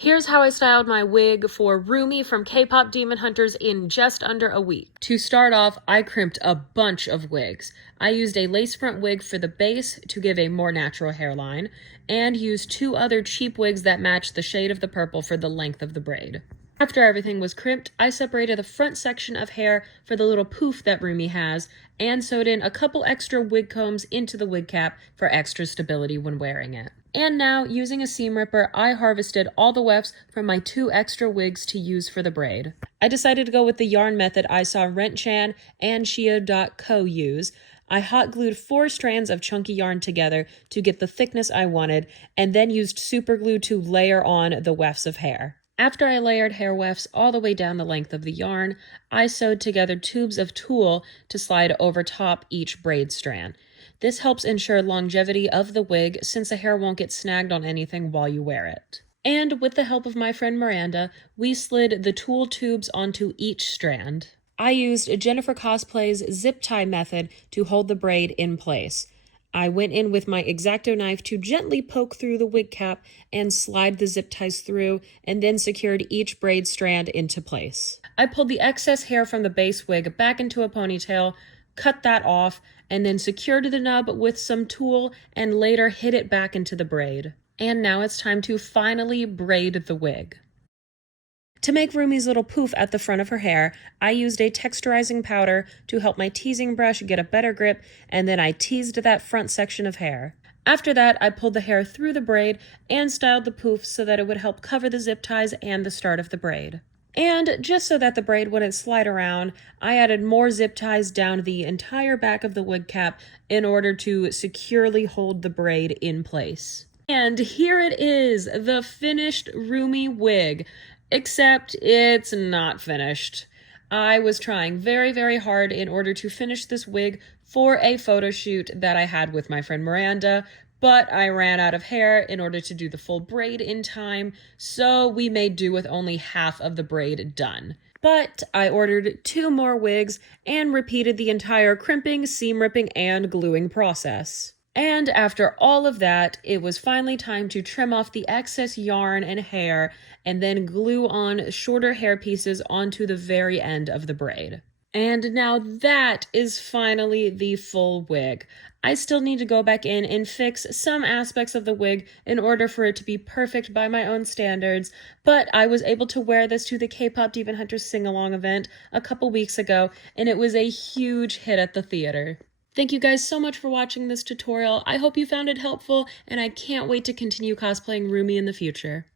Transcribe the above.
Here's how I styled my wig for Rumi from K-pop Demon Hunters in just under a week. To start off, I crimped a bunch of wigs. I used a lace front wig for the base to give a more natural hairline, and used 2 other cheap wigs that matched the shade of the purple for the length of the braid. After everything was crimped, I separated the front section of hair for the little poof that Rumi has, and sewed in a couple extra wig combs into the wig cap for extra stability when wearing it. And now, using a seam ripper, I harvested all the wefts from my 2 extra wigs to use for the braid. I decided to go with the yarn method I saw Rentchan and Shio.co use. I hot glued 4 strands of chunky yarn together to get the thickness I wanted, and then used super glue to layer on the wefts of hair. After I layered hair wefts all the way down the length of the yarn, I sewed together tubes of tulle to slide over top each braid strand. This helps ensure longevity of the wig since the hair won't get snagged on anything while you wear it. And with the help of my friend Miranda, we slid the tulle tubes onto each strand. I used Jennifer Cosplay's zip tie method to hold the braid in place. I went in with my X-Acto knife to gently poke through the wig cap and slide the zip ties through, and then secured each braid strand into place. I pulled the excess hair from the base wig back into a ponytail, cut that off, and then secured the nub with some tulle and later hid it back into the braid. And now it's time to finally braid the wig. To make Rumi's little poof at the front of her hair, I used a texturizing powder to help my teasing brush get a better grip, and then I teased that front section of hair. After that, I pulled the hair through the braid and styled the poof so that it would help cover the zip ties and the start of the braid. And just so that the braid wouldn't slide around, I added more zip ties down the entire back of the wig cap in order to securely hold the braid in place. And here it is, the finished Rumi wig. Except it's not finished. I was trying very, very hard in order to finish this wig for a photo shoot that I had with my friend Miranda, but I ran out of hair in order to do the full braid in time, so we made do with only half of the braid done. But I ordered 2 more wigs and repeated the entire crimping, seam ripping, and gluing process. And after all of that, it was finally time to trim off the excess yarn and hair and then glue on shorter hair pieces onto the very end of the braid. And now that is finally the full wig. I still need to go back in and fix some aspects of the wig in order for it to be perfect by my own standards, but I was able to wear this to the K-pop Demon Hunters sing-along event a couple weeks ago, and it was a huge hit at the theater. Thank you guys so much for watching this tutorial. I hope you found it helpful, and I can't wait to continue cosplaying Rumi in the future.